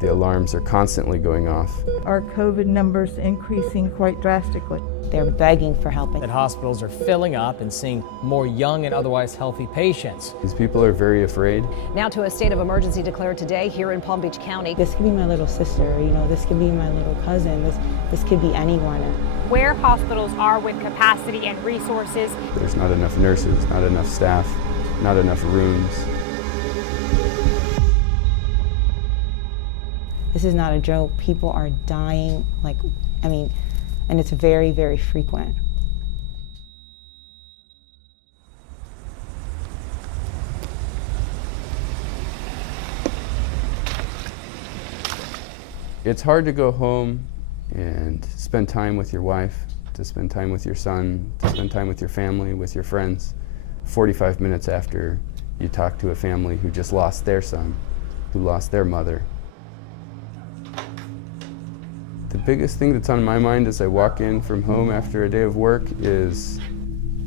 The alarms are constantly going off. Our COVID numbers increasing quite drastically. They're begging for help. That hospitals are filling up and seeing more young and otherwise healthy patients. These people are very afraid. Now to a state of emergency declared today here in Palm Beach County. This could be my little sister, this could be my little cousin, this could be anyone. Where hospitals are with capacity and resources. There's not enough nurses, not enough staff, not enough rooms. This is not a joke. People are dying, and it's very, very frequent. It's hard to go home and spend time with your wife, to spend time with your son, to spend time with your family, with your friends, 45 minutes after you talk to a family who just lost their son, who lost their mother. The biggest thing that's on my mind as I walk in from home after a day of work is,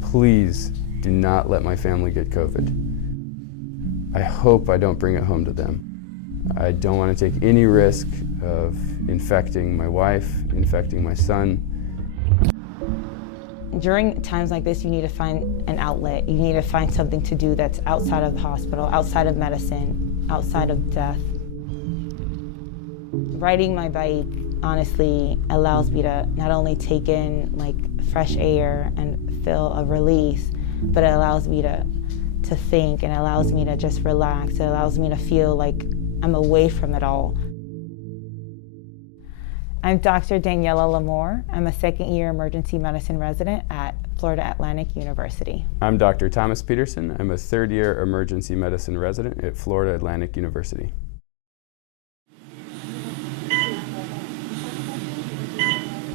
please do not let my family get COVID. I hope I don't bring it home to them. I don't want to take any risk of infecting my wife, infecting my son. During times like this, you need to find an outlet. You need to find something to do that's outside of the hospital, outside of medicine, outside of death. Riding my bike honestly allows me to not only take in fresh air and feel a release, but it allows me to think, and it allows me to just relax. It allows me to feel like I'm away from it all. I'm Dr. Daniella Lamour. I'm a second-year emergency medicine resident at Florida Atlantic University. I'm Dr. Thomas Peterson. I'm a third-year emergency medicine resident at Florida Atlantic University.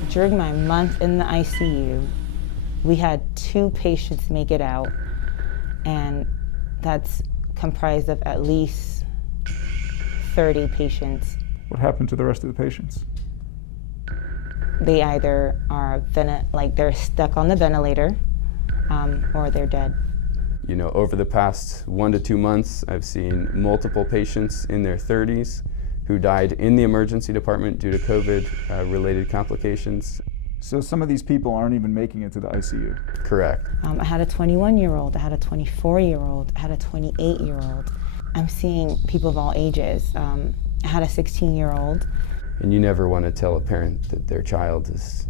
During my month in the ICU, we had 2 patients make it out, and that's comprised of at least 30 patients. What happened to the rest of the patients? They either are they're stuck on the ventilator, or they're dead. Over the past 1 to 2 months, I've seen multiple patients in their 30s who died in the emergency department due to COVID-related complications. So some of these people aren't even making it to the ICU? Correct. I had a 21-year-old, I had a 24-year-old, I had a 28-year-old. I'm seeing people of all ages. I had a 16-year-old. And you never want to tell a parent that their child is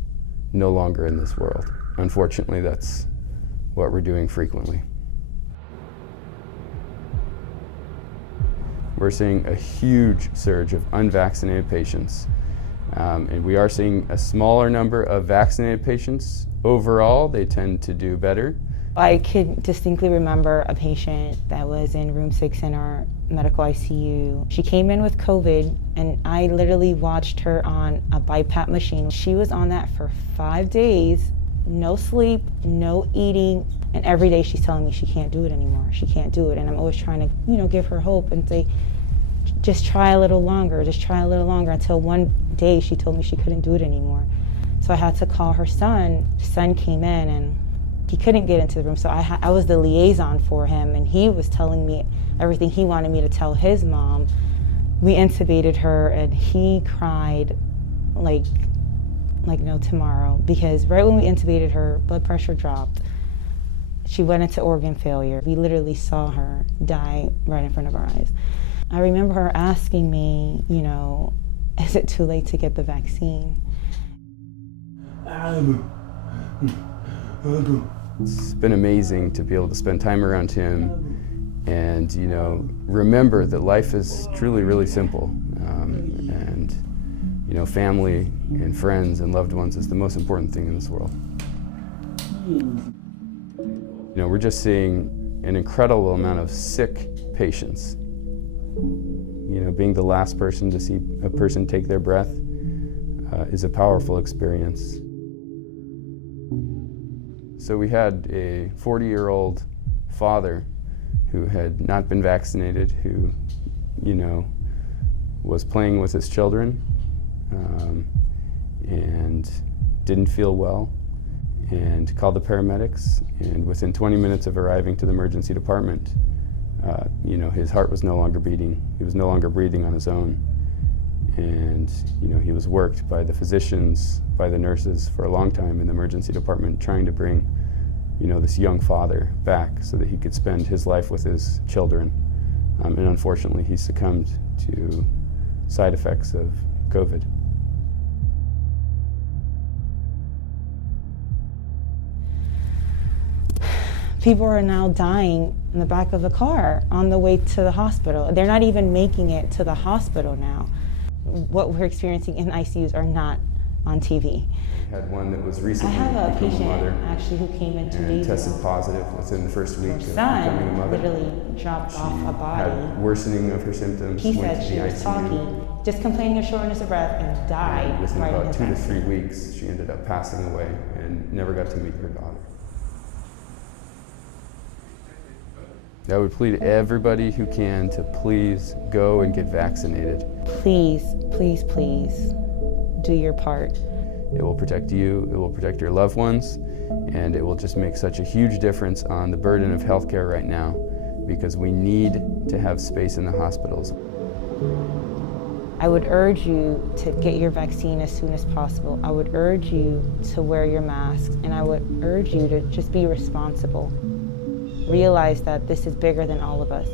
no longer in this world. Unfortunately, that's what we're doing frequently. We're seeing a huge surge of unvaccinated patients, and we are seeing a smaller number of vaccinated patients. Overall, they tend to do better. I can distinctly remember a patient that was in room 6 in our medical ICU. She came in with COVID, and I literally watched her on a BiPAP machine. She was on that for 5 days, no sleep, no eating, and every day she's telling me she can't do it anymore. She can't do it, and I'm always trying to, give her hope and say, just try a little longer, until one day she told me she couldn't do it anymore. So I had to call her son. His son came in, and he couldn't get into the room, so I was the liaison for him, and he was telling me everything he wanted me to tell his mom. We intubated her, and he cried like no tomorrow, because right when we intubated her, blood pressure dropped. She went into organ failure. We literally saw her die right in front of our eyes. I remember her asking me, is it too late to get the vaccine? It's been amazing to be able to spend time around him and, remember that life is truly really simple. And, family and friends and loved ones is the most important thing in this world. We're just seeing an incredible amount of sick patients. Being the last person to see a person take their breath is a powerful experience. So we had a 40-year-old father who had not been vaccinated, who, was playing with his children and didn't feel well, and called the paramedics, and within 20 minutes of arriving to the emergency department, You know, his heart was no longer beating. He was no longer breathing on his own. And, you know, he was worked by the physicians, by the nurses for a long time in the emergency department, trying to bring, you know, this young father back so that he could spend his life with his children. And unfortunately, he succumbed to side effects of COVID. People are now dying in the back of a car on the way to the hospital. They're not even making it to the hospital now. What we're experiencing in ICUs are not on TV. I had one that was recently I have a become patient mother actually who came in 2 and days tested ago. positive within the first week Her of becoming a son mother. literally dropped off a body. Had worsening of her symptoms, He went said to she the was ICU. talking, just complaining of shortness of breath, and died And within right in about his 2 to backseat. 3 weeks, she ended up passing away and never got to meet her daughter. I would plead everybody who can to please go and get vaccinated. Please, please, please do your part. It will protect you, it will protect your loved ones, and it will just make such a huge difference on the burden of healthcare right now, because we need to have space in the hospitals. I would urge you to get your vaccine as soon as possible. I would urge you to wear your mask, and I would urge you to just be responsible. Realize that this is bigger than all of us.